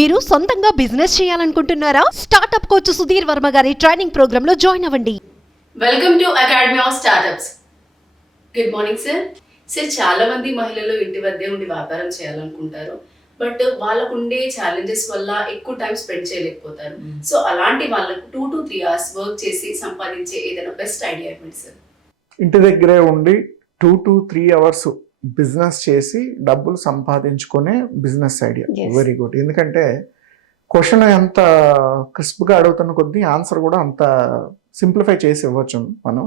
మీరు సొంతంగా బిజినెస్ చేయాలనుకుంటున్నారా? స్టార్టప్ కోచ్ సుధీర్ వర్మ గారి ట్రైనింగ్ ప్రోగ్రామ్ లో జాయిన్ అవ్వండి. Welcome to academy of startups. Good morning sir. Sir, చాలా మంది మహిళలు ఇంటి వద్దే ఉండి వ్యాపారం చేయాలనుకుంటారు. బట్ వాళ్ళకు ఉండే ఛాలెంజెస్ వల్ల ఎక్కువ టైం స్పెండ్ చేయలేకపోతారు. సో అలాంటి వాళ్ళకు 2 to 3 hours వర్క్ చేసి సంపాదించే ఏదైనా బెస్ట్ ఐడియా ఏమిటి సార్? ఇంటి దగ్గరే ఉండి 2 to 3 hours బిజినెస్ చేసి డబ్బులు సంపాదించుకునే బిజినెస్ ఐడియా వెరీ గుడ్. ఎందుకంటే క్వశ్చన్ ఎంత క్రిస్ప్గా అడుగుతున్న కొద్దీ ఆన్సర్ కూడా అంత సింప్లిఫై చేసి ఇవ్వచ్చు మనం.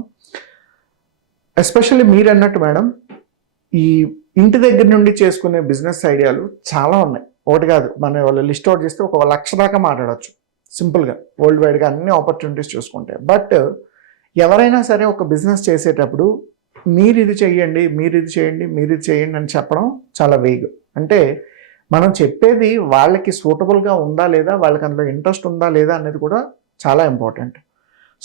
ఎస్పెషల్లీ మీరు అన్నట్టు మేడం, ఈ ఇంటి దగ్గర నుండి చేసుకునే బిజినెస్ ఐడియాలు చాలా ఉన్నాయి. ఒకటి కాదు, మన వాళ్ళు లిస్ట్ అవుట్ చేస్తే 1,00,000 దాకా మాట్లాడవచ్చు సింపుల్గా, వరల్డ్ వైడ్గా అన్ని ఆపర్చునిటీస్ చూసుకుంటే. బట్ ఎవరైనా సరే ఒక బిజినెస్ చేసేటప్పుడు మీరు ఇది చేయండి, మీరు ఇది చేయండి, మీరు ఇది చేయండి అని చెప్పడం చాలా వేగ్. అంటే మనం చెప్పేది వాళ్ళకి సూటబుల్గా ఉందా లేదా, వాళ్ళకి అందులో ఇంట్రెస్ట్ ఉందా లేదా అనేది కూడా చాలా ఇంపార్టెంట్.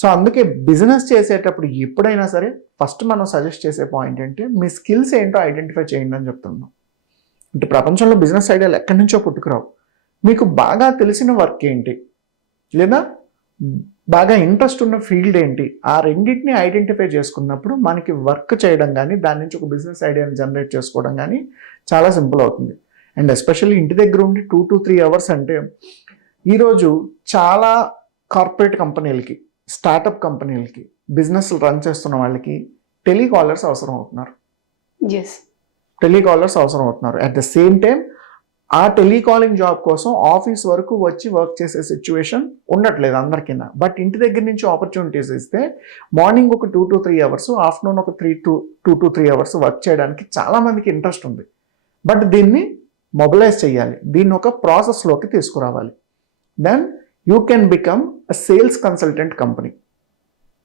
సో అందుకే బిజినెస్ చేసేటప్పుడు ఎప్పుడైనా సరే ఫస్ట్ మనం సజెస్ట్ చేసే పాయింట్ ఏంటి, మీ స్కిల్స్ ఏంటో ఐడెంటిఫై చేయండి అని చెప్తున్నాం. అంటే ప్రపంచంలో బిజినెస్ ఐడియాలు ఎక్కడి నుంచో పుట్టుకురావు. మీకు బాగా తెలిసిన వర్క్ ఏంటి, లేదా బాగా ఇంట్రెస్ట్ ఉన్న ఫీల్డ్ ఏంటి, ఆ రెండింటిని ఐడెంటిఫై చేసుకున్నప్పుడు మనకి వర్క్ చేయడం కానీ దాని నుంచి ఒక బిజినెస్ ఐడియాని జనరేట్ చేసుకోవడం కానీ చాలా సింపుల్ అవుతుంది. అండ్ ఎస్పెషల్లీ ఇంటి దగ్గర ఉండి 2 to 3 hours అంటే ఈరోజు చాలా కార్పొరేట్ కంపెనీలకి, స్టార్టప్ కంపెనీలకి, బిజినెస్లు రన్ చేస్తున్న వాళ్ళకి టెలికాలర్స్ అవసరం అవుతున్నారు. టెలికాలర్స్ అవసరం అవుతున్నారు. అట్ ద సేమ్ టైం ఆ టెలికాలింగ్ జాబ్ కోసం ఆఫీస్ వరకు వచ్చి వర్క్ చేసే సిచ్యువేషన్ ఉండట్లేదు అందరికీ. బట్ ఇంటి దగ్గర నుంచి ఆపర్చునిటీస్ ఇస్తే మార్నింగ్ ఒక 2 to 3 hours, ఆఫ్టర్నూన్ ఒక 2 to 3 hours వర్క్ చేయడానికి చాలామందికి ఇంట్రెస్ట్ ఉంది. బట్ దీన్ని మొబిలైజ్ చేయాలి, దీన్ని ఒక ప్రాసెస్లోకి తీసుకురావాలి. Then you can become a sales consultant company.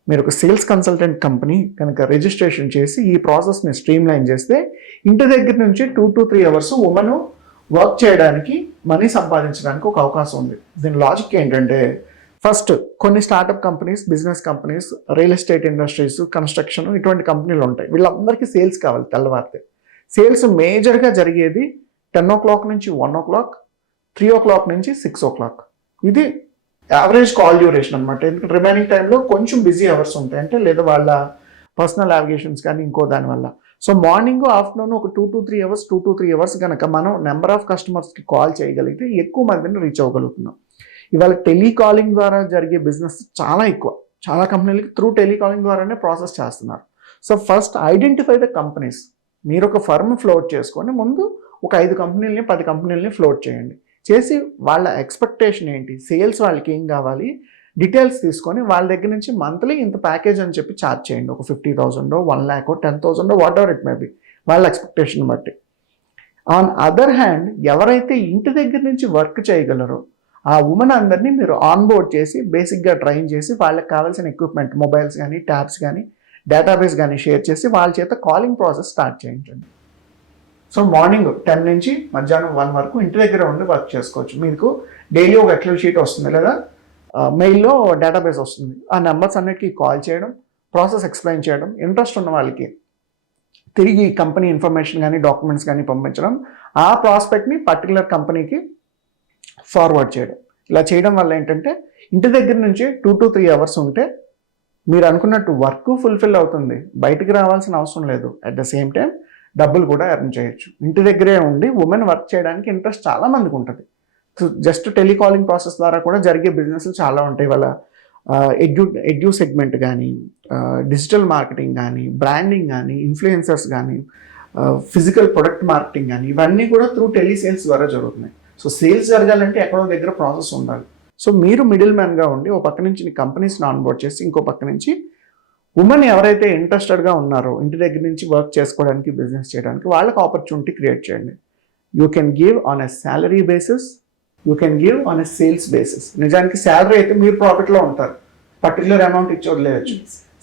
మీరు ఒక సేల్స్ కన్సల్టెంట్ కంపెనీ కనుక రిజిస్ట్రేషన్ చేసి ఈ ప్రాసెస్ని స్ట్రీమ్లైన్ చేస్తే ఇంటి దగ్గర నుంచి 2 to 3 hours ఉమెన్ వర్క్ చేయడానికి, మనీ సంపాదించడానికి ఒక అవకాశం ఉంది. దీని లాజిక్ ఏంటంటే, ఫస్ట్ కొన్ని startup companies, business companies, real estate industries, construction, ఇటువంటి కంపెనీలు ఉంటాయి. వీళ్ళందరికీ సేల్స్ కావాలి తెల్లవారితే. సేల్స్ మేజర్గా జరిగేది 10 o'clock నుంచి 1 o'clock, 3 o'clock నుంచి 6 o'clock. ఇది యావరేజ్ కాల్ డ్యూరేషన్ అనమాట. ఎందుకంటే రిమైనింగ్ టైంలో కొంచెం బిజీ అవర్స్ ఉంటాయి, అంటే లేదా వాళ్ళ పర్సనల్ నావిగేషన్స్ కానీ ఇంకో దానివల్ల. సో మార్నింగ్ ఆఫ్టర్నూన్ ఒక 2 to 3 hours కనుక మనం నెంబర్ ఆఫ్ కస్టమర్స్కి కాల్ చేయగలిగితే ఎక్కువ మందిని రీచ్ అవ్వగలుగుతున్నాం. ఇవాళ టెలికాలింగ్ ద్వారా జరిగే బిజినెస్ చాలా ఎక్కువ. చాలా కంపెనీలకి త్రూ టెలికాలింగ్ ద్వారానే ప్రాసెస్ చేస్తున్నారు. So first identify the companies. మీరు ఒక ఫర్మ్ ఫ్లోట్ చేసుకోండి, ముందు ఒక 5 కంపెనీలని 10 కంపెనీలని ఫ్లోట్ చేయండి. చేసి వాళ్ళ ఎక్స్పెక్టేషన్ ఏంటి, సేల్స్ వాళ్ళకి ఏం కావాలి, డీటెయిల్స్ తీసుకొని వాళ్ళ దగ్గర నుంచి మంత్లీ ఇంత ప్యాకేజ్ అని చెప్పి ఛార్జ్ చేయండి. ఒక 50,000, 1 lakh, 10,000, what ever it may be, వాళ్ళ ఎక్స్పెక్టేషన్ బట్టి. ఆన్ అదర్ హ్యాండ్ ఎవరైతే ఇంటి దగ్గర నుంచి వర్క్ చేయగలరో ఆ ఉమెన్ అందరినీ మీరు ఆన్బోర్డ్ చేసి బేసిక్గా ట్రైన్ చేసి వాళ్ళకి కావాల్సిన ఎక్విప్మెంట్, మొబైల్స్ కానీ, ట్యాబ్స్ కానీ, డేటాబేస్ కానీ షేర్ చేసి వాళ్ళ చేత కాలింగ్ ప్రాసెస్ స్టార్ట్ చేయించండి. సో మార్నింగ్ 10 నుంచి మధ్యాహ్నం 1 వరకు ఇంటి దగ్గర ఉండి వర్క్ చేసుకోవచ్చు. మీకు డైలీ ఒక ఎక్సెల్ షీట్ వస్తుంది, లేదా మెయిల్లో డేటాబేస్ వస్తుంది. ఆ నెంబర్స్ అన్నిటికీ కాల్ చేయడం, ప్రాసెస్ ఎక్స్ప్లెయిన్ చేయడం, ఇంట్రెస్ట్ ఉన్న వాళ్ళకి తిరిగి కంపెనీ ఇన్ఫర్మేషన్ కానీ, డాక్యుమెంట్స్ కానీ పంపించడం, ఆ ప్రాస్పెక్ట్ని పర్టికులర్ కంపెనీకి ఫార్వర్డ్ చేయడం. ఇలా చేయడం వల్ల ఏంటంటే ఇంటి దగ్గర నుంచి 2 to 3 hours ఉంటే మీరు అనుకున్నట్టు వర్క్ ఫుల్ఫిల్ అవుతుంది, బయటికి రావాల్సిన అవసరం లేదు. అట్ ద సేమ్ టైం డబ్బులు కూడా ఎర్న్ చేయొచ్చు. ఇంటి దగ్గరే ఉండి ఉమెన్ వర్క్ చేయడానికి ఇంట్రెస్ట్ చాలా మందికి ఉంటుంది. జస్ట్ టెలికాలింగ్ ప్రాసెస్ ద్వారా కూడా జరిగే బిజినెస్లు చాలా ఉంటాయి. వాళ్ళ ఎడ్యూ సెగ్మెంట్ కానీ, డిజిటల్ మార్కెటింగ్ కానీ, బ్రాండింగ్ కానీ, ఇన్ఫ్లుయెన్సర్స్ కానీ, ఫిజికల్ ప్రొడక్ట్ మార్కెటింగ్ కానీ, ఇవన్నీ కూడా త్రూ టెలిసేల్స్ ద్వారా జరుగుతున్నాయి. సో సేల్స్ జరగాలంటే ఎక్కడో దగ్గర ప్రాసెస్ ఉండాలి. సో మీరు మిడిల్ మ్యాన్గా ఉండి ఓ పక్క నుంచి కంపెనీస్ని ఆన్బోర్డ్ చేసి ఇంకో పక్క నుంచి ఉమెన్ ఎవరైతే ఇంట్రెస్టెడ్గా ఉన్నారో ఇంటి దగ్గర నుంచి వర్క్ చేసుకోవడానికి, బిజినెస్ చేయడానికి, వాళ్ళకి ఆపర్చునిటీ క్రియేట్ చేయండి. You can give on a salary basis, you can give on a sales basis. నిజానికి శాలరీ అయితే మీరు ప్రాఫిట్లో ఉంటారు, పర్టికులర్ అమౌంట్ ఇచ్చి వదిలేయచ్చు.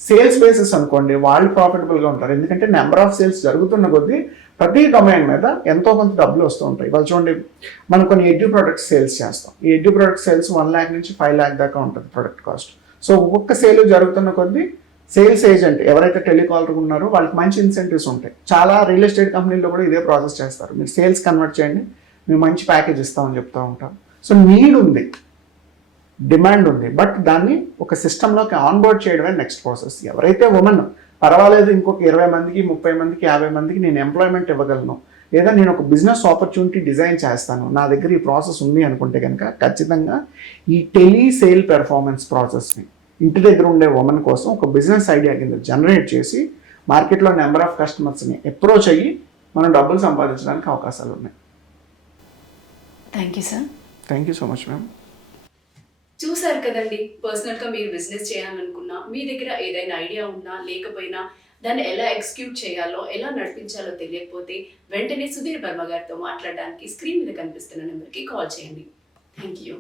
సేల్స్ బేసిస్ అనుకోండి, వాళ్ళు ప్రాఫిటబుల్గా ఉంటారు. ఎందుకంటే నెంబర్ ఆఫ్ సేల్స్ జరుగుతున్న కొద్దీ ప్రతి డొమైన్ మీద ఎంతో కొంత డబ్బులు వస్తూ ఉంటాయి. వాళ్ళు చూడండి, మనం కొన్ని ఎడ్యూ ప్రొడక్ట్స్ సేల్స్ చేస్తాం. ఈ ఎడ్యూ ప్రొడక్ట్ సేల్స్ 1 lakh నుంచి 5 lakh దాకా ఉంటుంది ప్రొడక్ట్ కాస్ట్. సో ఒక్కొక్క సేల్ జరుగుతున్న కొద్దీ సేల్స్ ఏజెంట్ ఎవరైతే టెలికాలర్ ఉన్నారో వాళ్ళకి మంచి ఇన్సెంటివ్స్ ఉంటాయి. చాలా రియల్ ఎస్టేట్ కంపెనీల్లో కూడా ఇదే ప్రాసెస్ చేస్తారు. మీరు సేల్స్ కన్వర్ట్ చేయండి, మేము మంచి ప్యాకేజ్ ఇస్తామని చెప్తూ ఉంటాం. సో నీడ్ ఉంది, డిమాండ్ ఉంది, బట్ దాన్ని ఒక సిస్టంలోకి ఆన్బోర్డ్ చేయడమే నెక్స్ట్ ప్రాసెస్. ఎవరైతే ఉమెన్ పర్వాలేదు ఇంకొక 20 మందికి 30 మందికి 50 మందికి నేను ఎంప్లాయ్మెంట్ ఇవ్వగలను, లేదా నేను ఒక బిజినెస్ ఆపర్చునిటీ డిజైన్ చేస్తాను, నా దగ్గర ఈ ప్రాసెస్ ఉంది అనుకుంటే కనుక ఖచ్చితంగా ఈ టెలీ సేల్ పెర్ఫార్మెన్స్ ప్రాసెస్ని ఇంటి దగ్గర ఉండే ఉమెన్ కోసం ఒక బిజినెస్ ఐడియా కింద జనరేట్ చేసి మార్కెట్లో నెంబర్ ఆఫ్ కస్టమర్స్ని అప్రోచ్ అయ్యి మనం డబ్బులు సంపాదించడానికి అవకాశాలు ఉన్నాయి. Thank you sir. Thank you so much ma'am. చూసారు కదండి, పర్సనల్గా మీరు బిజినెస్ చేయాలనుకున్నా, మీ దగ్గర ఏదైనా ఐడియా ఉన్నా లేకపోయినా దాన్ని ఎలా ఎగ్జిక్యూట్ చేయాలో, ఎలా నడిపించాలో తెలియకపోతే వెంటనే సుధీర్ వర్మ గారితో మాట్లాడడానికి స్క్రీన్ మీద కనిపిస్తున్న నెంబర్కి కాల్ చేయండి. Thank you.